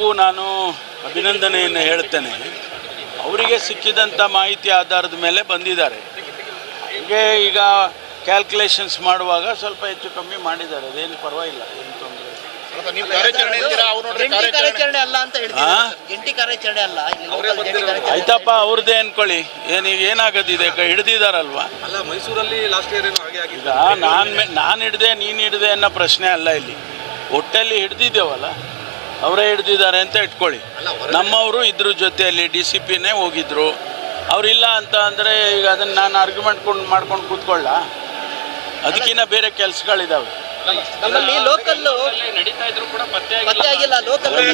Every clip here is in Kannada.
ಅವರಿಗೂ ನಾನು ಅಭಿನಂದನೆಯನ್ನು ಹೇಳ್ತೇನೆ. ಅವರಿಗೆ ಸಿಕ್ಕಿದಂಥ ಮಾಹಿತಿ ಆಧಾರದ ಮೇಲೆ ಬಂದಿದ್ದಾರೆ. ಹಾಗೆ ಈಗ ಕ್ಯಾಲ್ಕುಲೇಷನ್ಸ್ ಮಾಡುವಾಗ ಸ್ವಲ್ಪ ಹೆಚ್ಚು ಕಮ್ಮಿ ಮಾಡಿದ್ದಾರೆ, ಅದೇನು ಪರವಾಗಿಲ್ಲ, ಏನು ತೊಂದರೆ ಆಯ್ತಪ್ಪ. ಅವ್ರದ್ದೇ ಅನ್ಕೊಳ್ಳಿ, ಏನಾಗದಿದೆ, ಹಿಡ್ದಿದಾರಲ್ವಾ. ಮೈಸೂರಲ್ಲಿ ಲಾಸ್ಟ್ ಇಯರ್ ಈಗ ನಾನು ಹಿಡ್ದೆ ನೀನು ಹಿಡ್ದೆ ಅನ್ನೋ ಪ್ರಶ್ನೆ ಅಲ್ಲ ಇಲ್ಲಿ. ಒಟ್ಟಲ್ಲಿ ಹಿಡ್ದಿದ್ದೇವಲ್ಲ, ಅವರೇ ಹಿಡ್ದಿದ್ದಾರೆ ಅಂತ ಇಟ್ಕೊಳ್ಳಿ. ನಮ್ಮವರು ಇದ್ರ ಜೊತೆಯಲ್ಲಿ DCPನೇ ಹೋಗಿದ್ರು. ಅವರಿಲ್ಲ ಅಂತ ಅಂದರೆ ಈಗ ಅದನ್ನು ನಾನು ಆರ್ಗ್ಯುಮೆಂಟ್ ಮಾಡ್ಕೊಂಡು ಕೂತ್ಕೊಳ್ಳ, ಅದಕ್ಕಿಂತ ಬೇರೆ ಕೆಲಸಗಳಿದ್ದಾವೆ.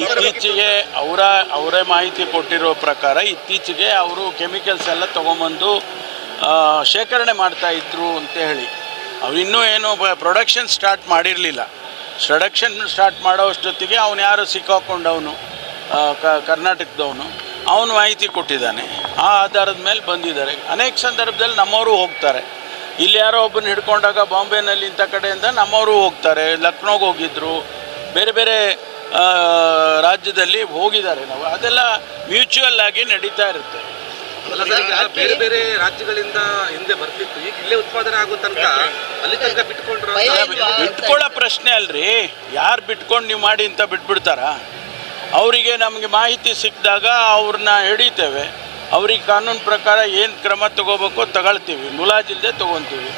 ಇತ್ತೀಚೆಗೆ ಅವರೇ ಮಾಹಿತಿ ಕೊಟ್ಟಿರೋ ಪ್ರಕಾರ ಇತ್ತೀಚೆಗೆ ಅವರು ಕೆಮಿಕಲ್ಸ್ ಎಲ್ಲ ತೊಗೊಂಬಂದು ಶೇಖರಣೆ ಮಾಡ್ತಾಯಿದ್ರು ಅಂತ ಹೇಳಿ. ಇನ್ನೂ ಏನು ಪ್ರೊಡಕ್ಷನ್ ಸ್ಟಾರ್ಟ್ ಮಾಡಿರಲಿಲ್ಲ. ಪ್ರೊಡಕ್ಷನ್ ಸ್ಟಾರ್ಟ್ ಮಾಡೋಷ್ಟೊತ್ತಿಗೆ ಅವನು ಯಾರು ಸಿಕ್ಕಾಕೊಂಡವನು, ಕರ್ನಾಟಕದವನು, ಅವನು ಮಾಹಿತಿ ಕೊಟ್ಟಿದ್ದಾನೆ. ಆ ಆಧಾರದ ಮೇಲೆ ಬಂದಿದ್ದಾರೆ. ಅನೇಕ ಸಂದರ್ಭದಲ್ಲಿ ನಮ್ಮವರು ಹೋಗ್ತಾರೆ. ಇಲ್ಲಿ ಯಾರೋ ಒಬ್ಬನ ಹಿಡ್ಕೊಂಡಾಗ ಬಾಂಬೆನಲ್ಲಿ ಇಂಥ ಕಡೆಯಿಂದ ನಮ್ಮವರು ಹೋಗ್ತಾರೆ. ಲಕ್ನೋಗೆ ಹೋಗಿದ್ದರು, ಬೇರೆ ಬೇರೆ ರಾಜ್ಯದಲ್ಲಿ ಹೋಗಿದ್ದಾರೆ. ನಾವು ಅದೆಲ್ಲ ಮ್ಯೂಚುವಲ್ ಆಗಿ ನಡೀತಾ ಇರುತ್ತೆ. ಬೇರೆ ಬೇರೆ ರಾಜ್ಯಗಳಿಂದ ಹಿಂದೆ ಬರ್ತಿತ್ತು, ಈಗ ಇಲ್ಲೇ ಉತ್ಪಾದನೆ ಆಗೋ ತನಕ ಅಲ್ಲಿ ತನಕ ಬಿಟ್ಕೊಳ್ಳೋ ಪ್ರಶ್ನೆ ಅಲ್ರಿ. ಯಾರು ಬಿಟ್ಕೊಂಡು ನೀವು ಮಾಡಿ ಅಂತ ಬಿಟ್ಬಿಡ್ತಾರ? ಅವರಿಗೆ ನಮಗೆ ಮಾಹಿತಿ ಸಿಕ್ಕಿದಾಗ ಅವ್ರನ್ನ ಹಿಡಿತೇವೆ. ಅವ್ರಿಗೆ ಕಾನೂನು ಪ್ರಕಾರ ಏನು ಕ್ರಮ ತಗೋಬೇಕೋ ತಗೊಳ್ತೀವಿ, ಮುಲಾಜಿಲ್ಲದೆ ತೊಗೊತೀವಿ.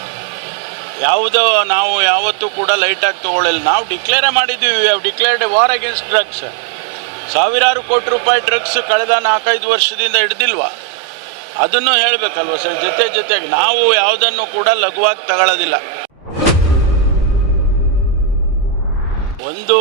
ಯಾವುದೋ ನಾವು ಯಾವತ್ತೂ ಕೂಡ ಲೈಟಾಗಿ ತೊಗೊಳ್ಳಿಲ್ಲ. ನಾವು ಡಿಕ್ಲೇರೇ ಮಾಡಿದ್ದೀವಿ, we have declared A war against drugs. ಸಾವಿರಾರು ಕೋಟಿ ರೂಪಾಯಿ ಡ್ರಗ್ಸ್ ಕಳೆದ 4-5 ವರ್ಷದಿಂದ ಹಿಡ್ದಿಲ್ವಾ? ಅದನ್ನು ಹೇಳಬೇಕಲ್ವ ಸರ್. ಜೊತೆಗೆ ನಾವು ಯಾವುದನ್ನು ಕೂಡ ಲಘುವಾಗಿ ತಗೊಳ್ಳೋದಿಲ್ಲ. ಒಂದು